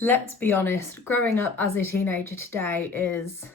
Let's be honest, growing up as a teenager today is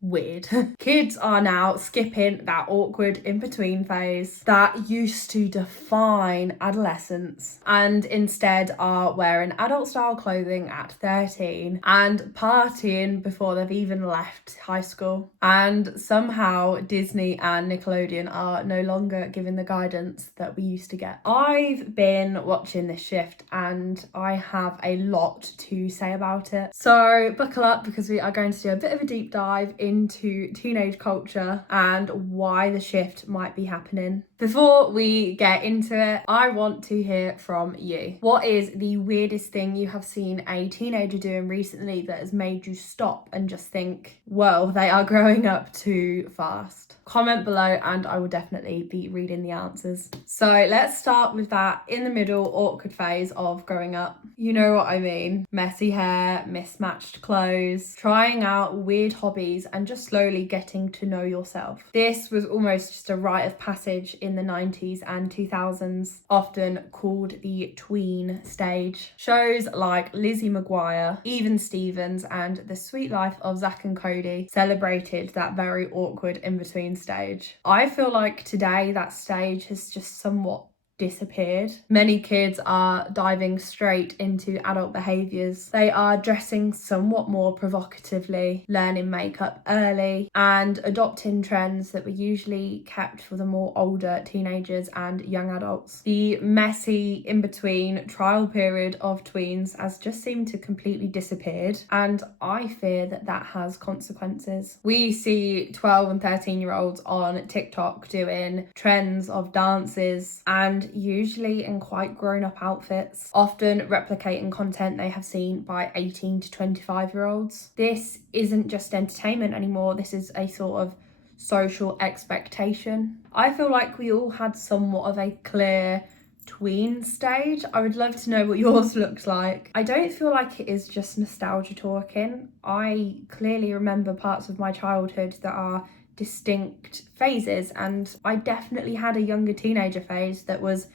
weird. Kids are now skipping that awkward in-between phase that used to define adolescence and instead are wearing adult style clothing at 13 and partying before they've even left high school. And somehow Disney and Nickelodeon are no longer giving the guidance that we used to get. I've been watching this shift and I have a lot to say about it. So buckle up because we are going to do a bit of a deep dive into teenage culture and why the shift might be happening. Before we get into it, I want to hear from you. What is the weirdest thing you have seen a teenager doing recently that has made you stop and just think, well, they are growing up too fast? Comment below and I will definitely be reading the answers. So let's start with that in the middle awkward phase of growing up. You know what I mean. Messy hair, mismatched clothes, trying out weird hobbies and just slowly getting to know yourself. This was almost just a rite of passage in the 90s and 2000s, often called the tween stage. Shows like Lizzie McGuire, Even Stevens and The Sweet Life of Zack and Cody celebrated that very awkward in-between stage. I feel like today that stage has just somewhat disappeared. Many kids are diving straight into adult behaviours. They are dressing somewhat more provocatively, learning makeup early, and adopting trends that were usually kept for the more older teenagers and young adults. The messy in-between trial period of tweens has just seemed to completely disappeared, and I fear that that has consequences. We see 12 and 13-year-olds on TikTok doing trends of dances and usually in quite grown-up outfits, often replicating content they have seen by 18 to 25-year-olds. This isn't just entertainment anymore, this is a sort of social expectation. I feel like we all had somewhat of a clear tween stage. I would love to know what yours looks like. I don't feel like it is just nostalgia talking. I clearly remember parts of my childhood that are distinct phases, and I definitely had a younger teenager phase that was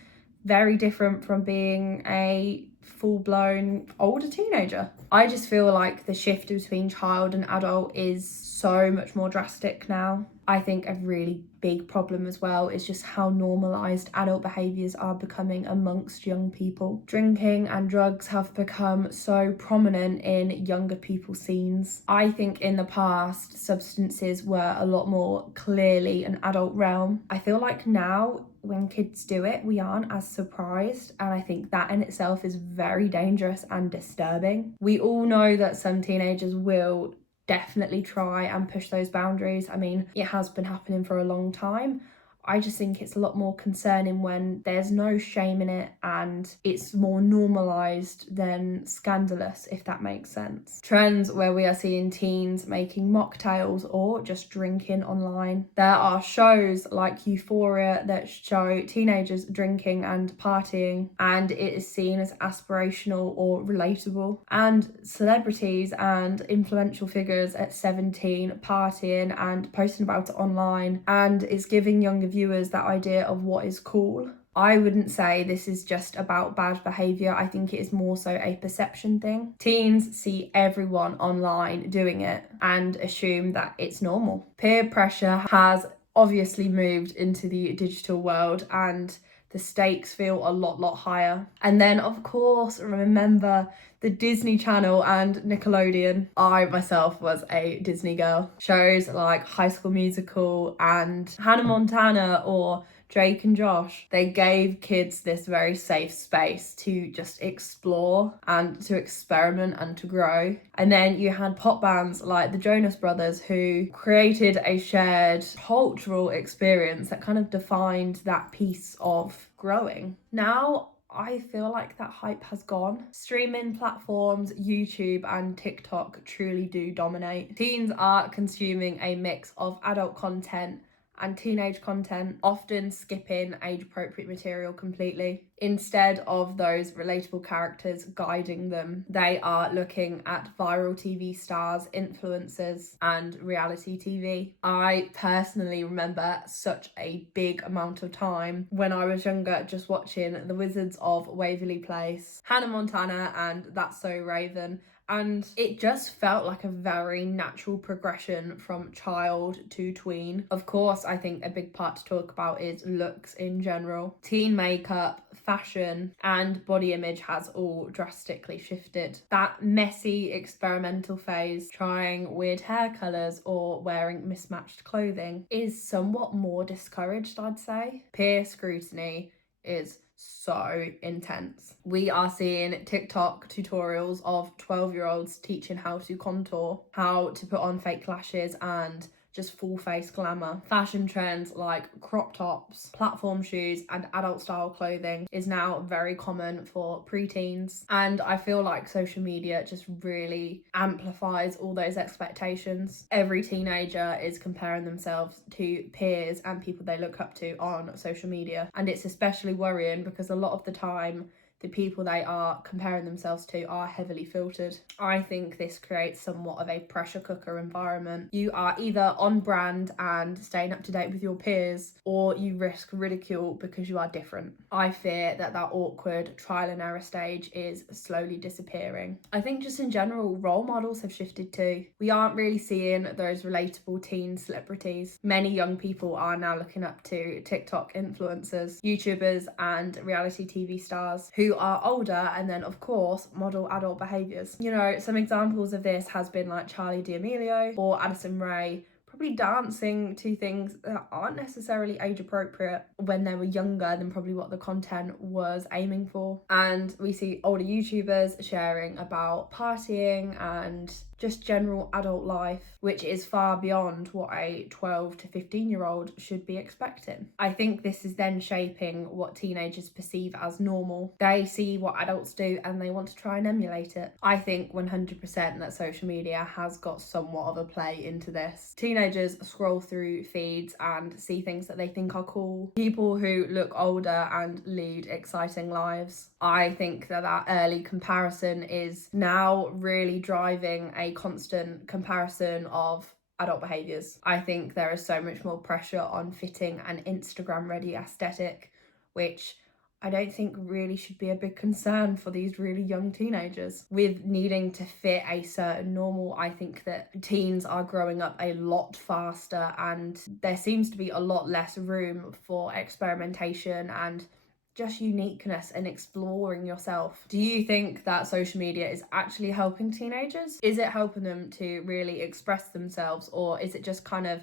very different from being a full-blown older teenager. I just feel like the shift between child and adult is so much more drastic now. I think a really big problem as well is just how normalised adult behaviours are becoming amongst young people. Drinking and drugs have become so prominent in younger people's scenes. I think in the past, substances were a lot more clearly an adult realm. I feel like now, when kids do it, we aren't as surprised, and I think that in itself is very dangerous and disturbing. We all know that some teenagers will definitely try and push those boundaries. I mean, it has been happening for a long time. I just think it's a lot more concerning when there's no shame in it and it's more normalised than scandalous, if that makes sense. Trends where we are seeing teens making mocktails or just drinking online. There are shows like Euphoria that show teenagers drinking and partying, and it is seen as aspirational or relatable. And celebrities and influential figures at 17 partying and posting about it online, and it's giving younger viewers that idea of what is cool. I wouldn't say this is just about bad behaviour. I think it is more so a perception thing. Teens see everyone online doing it and assume that it's normal. Peer pressure has obviously moved into the digital world and the stakes feel a lot higher. And then, of course, remember the Disney Channel and Nickelodeon. I myself was a Disney girl. Shows like High School Musical and Hannah Montana or Drake and Josh, they gave kids this very safe space to just explore and to experiment and to grow. And then you had pop bands like the Jonas Brothers who created a shared cultural experience that kind of defined that piece of growing. Now, I feel like that hype has gone. Streaming platforms, YouTube and TikTok truly do dominate. Teens are consuming a mix of adult content and teenage content, often skipping age-appropriate material completely. Instead of those relatable characters guiding them, they are looking at viral TV stars, influencers, and reality TV. I personally remember such a big amount of time when I was younger just watching The Wizards of Waverly Place, Hannah Montana and That's So Raven, And it just felt like a very natural progression from child to tween. Of course, I think a big part to talk about is looks in general. Teen makeup, fashion, and body image has all drastically shifted. That messy experimental phase, trying weird hair colours or wearing mismatched clothing, is somewhat more discouraged, I'd say. Peer scrutiny is so intense. We are seeing TikTok tutorials of 12-year-olds teaching how to contour, how to put on fake lashes, and just full face glamour. Fashion trends like crop tops, platform shoes, and adult style clothing is now very common for preteens. And I feel like social media just really amplifies all those expectations. Every teenager is comparing themselves to peers and people they look up to on social media. And it's especially worrying because a lot of the time, the people they are comparing themselves to are heavily filtered. I think this creates somewhat of a pressure cooker environment. You are either on brand and staying up to date with your peers, or you risk ridicule because you are different. I fear that awkward trial and error stage is slowly disappearing. I think just in general, role models have shifted too. We aren't really seeing those relatable teen celebrities. Many young people are now looking up to TikTok influencers, YouTubers, and reality TV stars who are older and then of course model adult behaviours. You know, some examples of this has been like Charlie D'Amelio or Addison Rae, probably dancing to things that aren't necessarily age appropriate when they were younger than probably what the content was aiming for. And we see older YouTubers sharing about partying and just general adult life, which is far beyond what a 12 to 15-year-old should be expecting. I think this is then shaping what teenagers perceive as normal. They see what adults do and they want to try and emulate it. I think 100% that social media has got somewhat of a play into this. Teenagers scroll through feeds and see things that they think are cool. People who look older and lead exciting lives. I think that early comparison is now really driving a constant comparison of adult behaviours. I think there is so much more pressure on fitting an Instagram ready aesthetic, which I don't think really should be a big concern for these really young teenagers. With needing to fit a certain normal, I think that teens are growing up a lot faster and there seems to be a lot less room for experimentation and just uniqueness and exploring yourself. Do you think that social media is actually helping teenagers? Is it helping them to really express themselves, or is it just kind of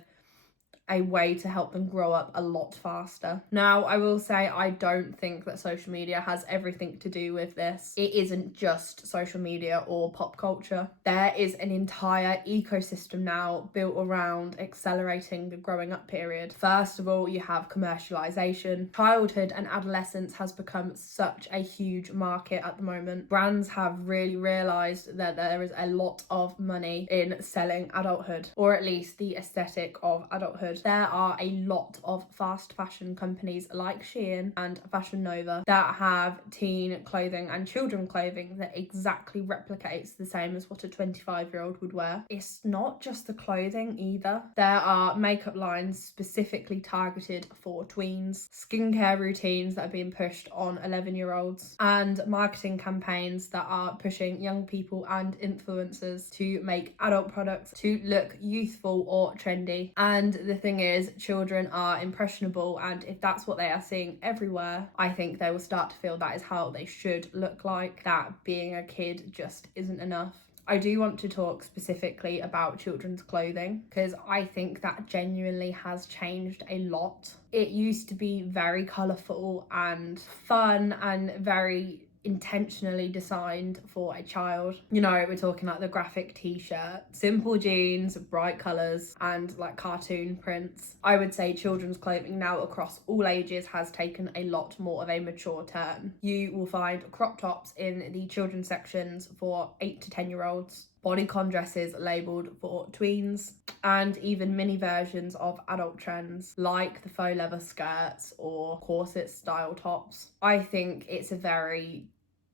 a way to help them grow up a lot faster? Now, I will say I don't think that social media has everything to do with this. It isn't just social media or pop culture. There is an entire ecosystem now built around accelerating the growing up period. First of all, you have commercialization. Childhood and adolescence has become such a huge market at the moment. Brands have really realised that there is a lot of money in selling adulthood, or at least the aesthetic of adulthood. There are a lot of fast fashion companies like Shein and Fashion Nova that have teen clothing and children clothing that exactly replicates the same as what a 25-year-old would wear. It's not just the clothing either. There are makeup lines specifically targeted for tweens, skincare routines that are being pushed on 11-year-olds, and marketing campaigns that are pushing young people and influencers to make adult products to look youthful or trendy. And the thing is, children are impressionable, and if that's what they are seeing everywhere, I think they will start to feel that is how they should look like, that being a kid just isn't enough. I do want to talk specifically about children's clothing because I think that genuinely has changed a lot. It used to be very colourful and fun and very intentionally designed for a child. You know, we're talking like the graphic t-shirt, simple jeans, bright colours, and like cartoon prints. I would say children's clothing now across all ages has taken a lot more of a mature turn. You will find crop tops in the children's sections for 8 to 10-year-olds, bodycon dresses labelled for tweens, and even mini versions of adult trends like the faux leather skirts or corset style tops. I think it's a very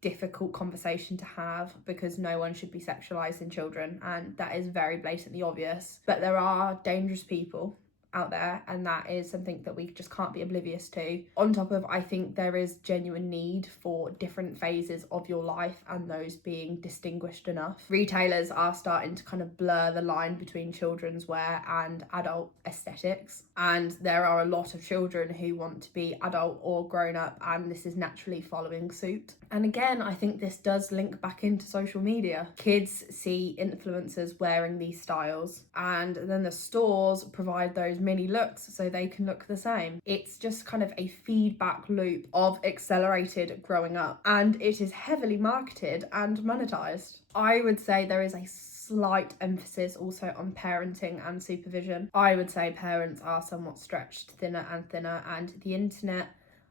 difficult conversation to have because no one should be sexualizing children, and that is very blatantly obvious, but there are dangerous people out there, and that is something that we just can't be oblivious to. On top of, I think there is genuine need for different phases of your life and those being distinguished enough. Retailers are starting to kind of blur the line between children's wear and adult aesthetics, and there are a lot of children who want to be adult or grown up, and this is naturally following suit. And again, I think this does link back into social media. Kids see influencers wearing these styles, and then the stores provide those mini looks so they can look the same. It's just kind of a feedback loop of accelerated growing up, and it is heavily marketed and monetized. I would say there is a slight emphasis also on parenting and supervision. I would say parents are somewhat stretched thinner and thinner, and the internet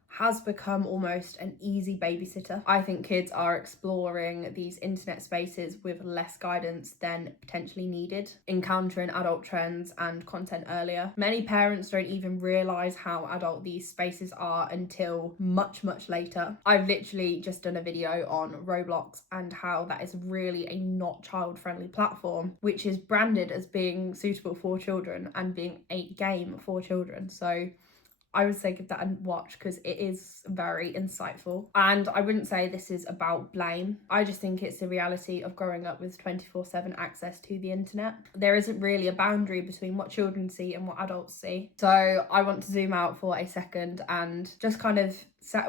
has become almost an easy babysitter. I think kids are exploring these internet spaces with less guidance than potentially needed, encountering adult trends and content earlier. Many parents don't even realise how adult these spaces are until much, much later. I've literally just done a video on Roblox and how that is really a not child-friendly platform, which is branded as being suitable for children and being a game for children. So I would say give that a watch because it is very insightful. And I wouldn't say this is about blame. I just think it's the reality of growing up with 24/7 access to the internet. There isn't really a boundary between what children see and what adults see. So I want to zoom out for a second and just kind of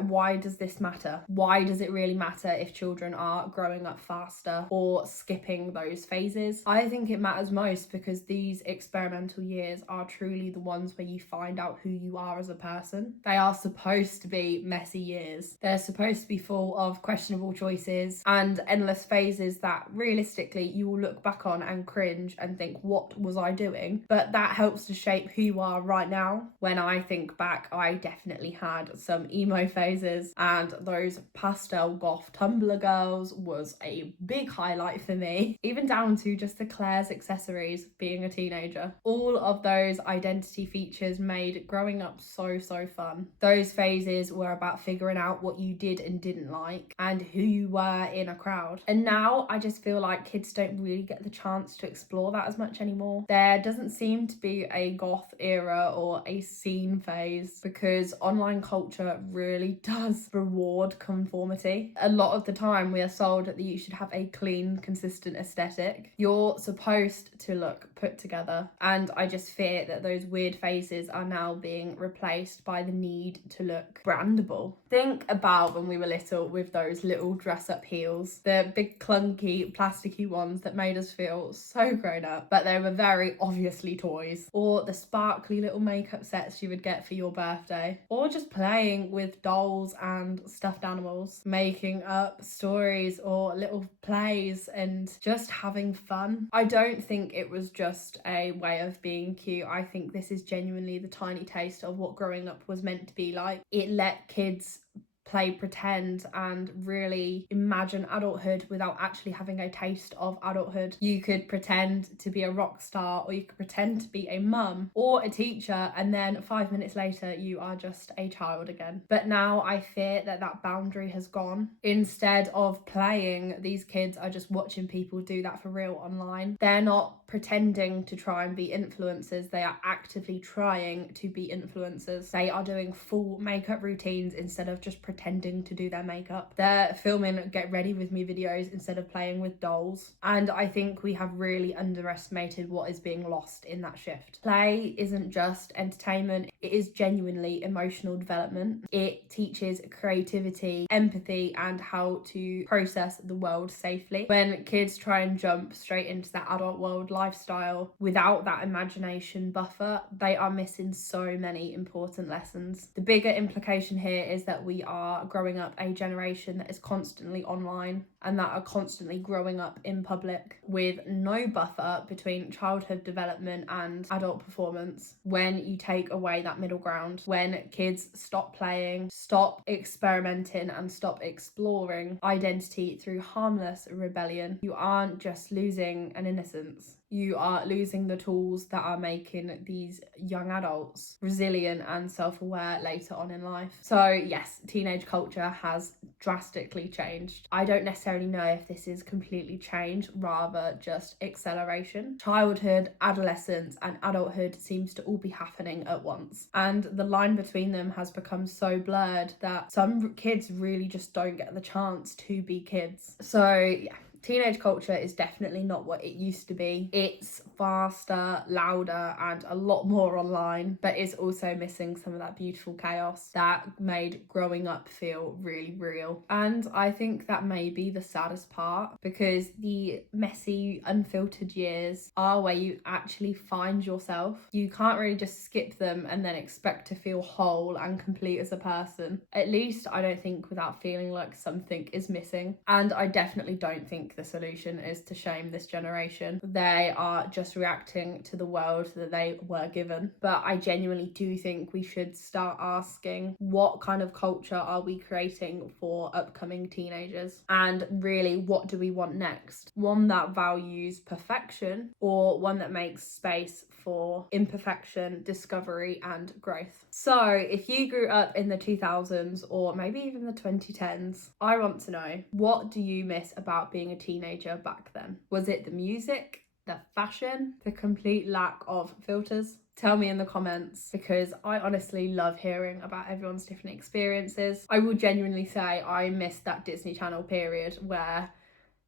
why does this matter? Why does it really matter if children are growing up faster or skipping those phases? I think it matters most because these experimental years are truly the ones where you find out who you are as a person. They are supposed to be messy years. They're supposed to be full of questionable choices and endless phases that realistically you will look back on and cringe and think, what was I doing? But that helps to shape who you are right now. When I think back, I definitely had some emo phases, and those pastel goth Tumblr girls was a big highlight for me, even down to just the Claire's accessories being a teenager. All of those identity features made growing up so fun. Those phases were about figuring out what you did and didn't like and who you were in a crowd. And now I just feel like kids don't really get the chance to explore that as much anymore. There doesn't seem to be a goth era or a scene phase because online culture really does reward conformity. A lot of the time we are sold that you should have a clean, consistent aesthetic. You're supposed to look put together, and I just fear that those weird phases are now being replaced by the need to look brandable. Think about when we were little with those little dress-up heels, the big clunky plasticky ones that made us feel so grown up, but they were very obviously toys, or the sparkly little makeup sets you would get for your birthday, or just playing with dolls and stuffed animals, making up stories or little plays and just having fun. I don't think it was just a way of being cute. I think this is genuinely the tiny taste of what growing up was meant to be like. It let kids play pretend and really imagine adulthood without actually having a taste of adulthood. You could pretend to be a rock star, or you could pretend to be a mum or a teacher, and then 5 minutes later you are just a child again. But now I fear that that boundary has gone. Instead of playing, these kids are just watching people do that for real online. They're not pretending to try and be influencers, they are actively trying to be influencers. They are doing full makeup routines instead of just pretending to do their makeup. They're filming get ready with me videos instead of playing with dolls. And I think we have really underestimated what is being lost in that shift. Play isn't just entertainment, it is genuinely emotional development. It teaches creativity, empathy, and how to process the world safely. When kids try and jump straight into that adult world lifestyle without that imagination buffer, they are missing so many important lessons. The bigger implication here is that we are growing up a generation that is constantly online and that are constantly growing up in public with no buffer between childhood development and adult performance. When you take away that middle ground, when kids stop playing, stop experimenting, and stop exploring identity through harmless rebellion, you aren't just losing an innocence, you are losing the tools that are making these young adults resilient and self-aware later on in life. So yes, teenage teenage culture has drastically changed. I don't necessarily know if this is completely change, rather just acceleration. Childhood, adolescence, and adulthood seems to all be happening at once, and the line between them has become so blurred that some kids really just don't get the chance to be kids. So yeah, teenage culture is definitely not what it used to be. It's faster, louder, and a lot more online, but is also missing some of that beautiful chaos that made growing up feel really real. And I think that may be the saddest part, because the messy, unfiltered years are where you actually find yourself. You can't really just skip them and then expect to feel whole and complete as a person. At least I don't think without feeling like something is missing. And I definitely don't think the solution is to shame this generation. They are just reacting to the world that they were given. But I genuinely do think we should start asking, what kind of culture are we creating for upcoming teenagers? And really, what do we want next? One that values perfection, or one that makes space for imperfection, discovery, and growth? So if you grew up in the 2000s or maybe even the 2010s, I want to know, what do you miss about being a teenager back then? Was it the music, the fashion, the complete lack of filters? Tell me in the comments, because I honestly love hearing about everyone's different experiences. I will genuinely say I missed that Disney Channel period where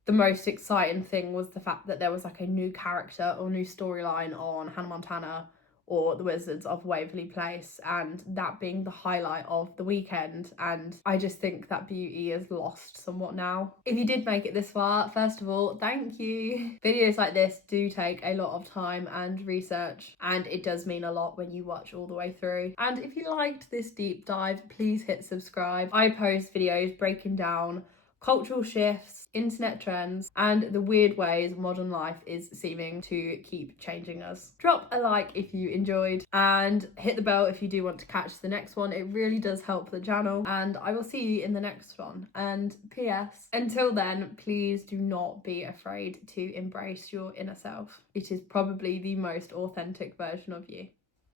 the most exciting thing was the fact that there was like a new character or new storyline on Hannah Montana or The Wizards of Waverly Place, and that being the highlight of the weekend. And I just think that beauty is lost somewhat now. If you did make it this far, first of all, thank you. Videos like this do take a lot of time and research, and it does mean a lot when you watch all the way through. And if you liked this deep dive, please hit subscribe. I post videos breaking down cultural shifts, internet trends, and the weird ways modern life is seeming to keep changing us. Drop a like if you enjoyed, and hit the bell if you do want to catch the next one. It really does help the channel, and I will see you in the next one. And PS, until then, please do not be afraid to embrace your inner self. It is probably the most authentic version of you.